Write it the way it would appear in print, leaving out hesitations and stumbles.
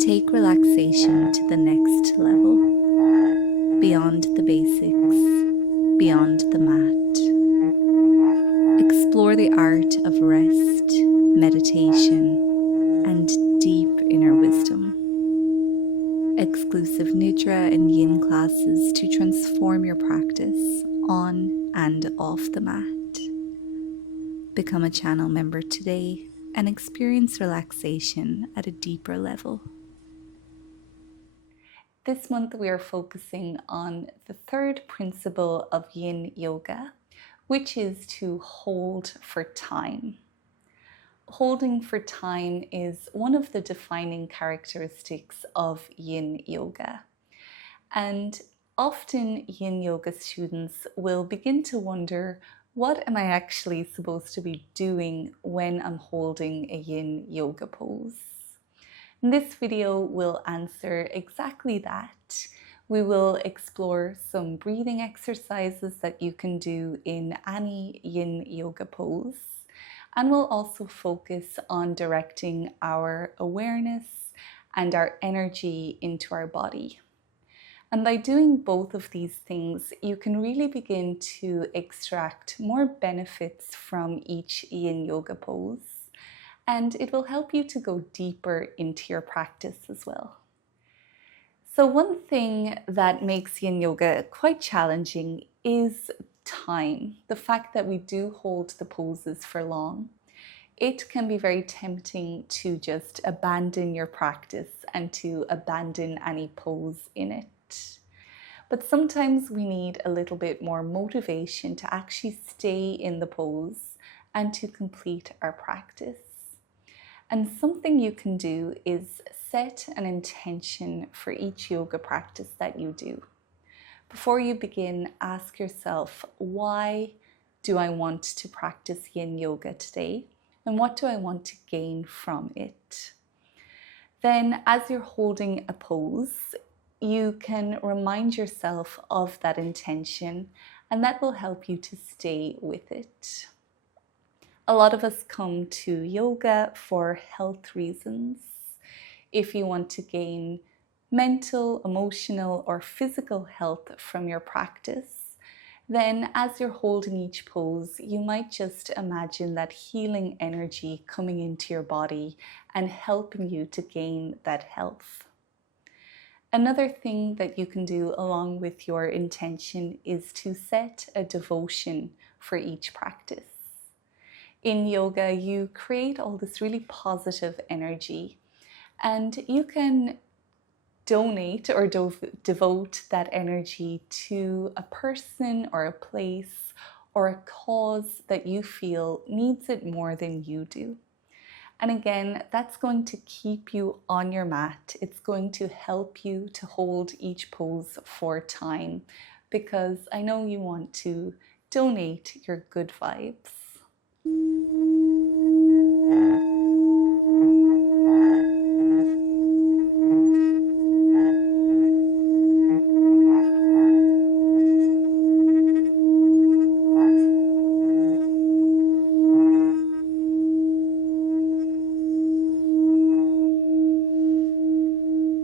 Take relaxation to the next level, beyond the basics, beyond the mat. Explore the art of rest, meditation, and deep inner wisdom. Exclusive Nidra and Yin classes to transform your practice on and off the mat. Become a channel member today and experience relaxation at a deeper level. This month we are focusing on the third principle of Yin Yoga, which is to hold for time. Holding for time is one of the defining characteristics of Yin Yoga. And often Yin Yoga students will begin to wonder, what am I actually supposed to be doing when I'm holding a Yin Yoga pose? This video will answer exactly that. We will explore some breathing exercises that you can do in any Yin Yoga pose. And we'll also focus on directing our awareness and our energy into our body. And by doing both of these things, you can really begin to extract more benefits from each Yin Yoga pose. And it will help you to go deeper into your practice as well. So one thing that makes Yin Yoga quite challenging is time. The fact that we do hold the poses for long. It can be very tempting to just abandon your practice and to abandon any pose in it. But sometimes we need a little bit more motivation to actually stay in the pose and to complete our practice. And something you can do is set an intention for each yoga practice that you do. Before you begin, ask yourself, why do I want to practice Yin Yoga today? And what do I want to gain from it? Then, as you're holding a pose, you can remind yourself of that intention, and that will help you to stay with it. A lot of us come to yoga for health reasons. If you want to gain mental, emotional, or physical health from your practice, then as you're holding each pose, you might just imagine that healing energy coming into your body and helping you to gain that health. Another thing that you can do along with your intention is to set a devotion for each practice. In yoga, you create all this really positive energy, and you can donate or devote that energy to a person or a place or a cause that you feel needs it more than you do. And again, that's going to keep you on your mat. It's going to help you to hold each pose for time, because I know you want to donate your good vibes.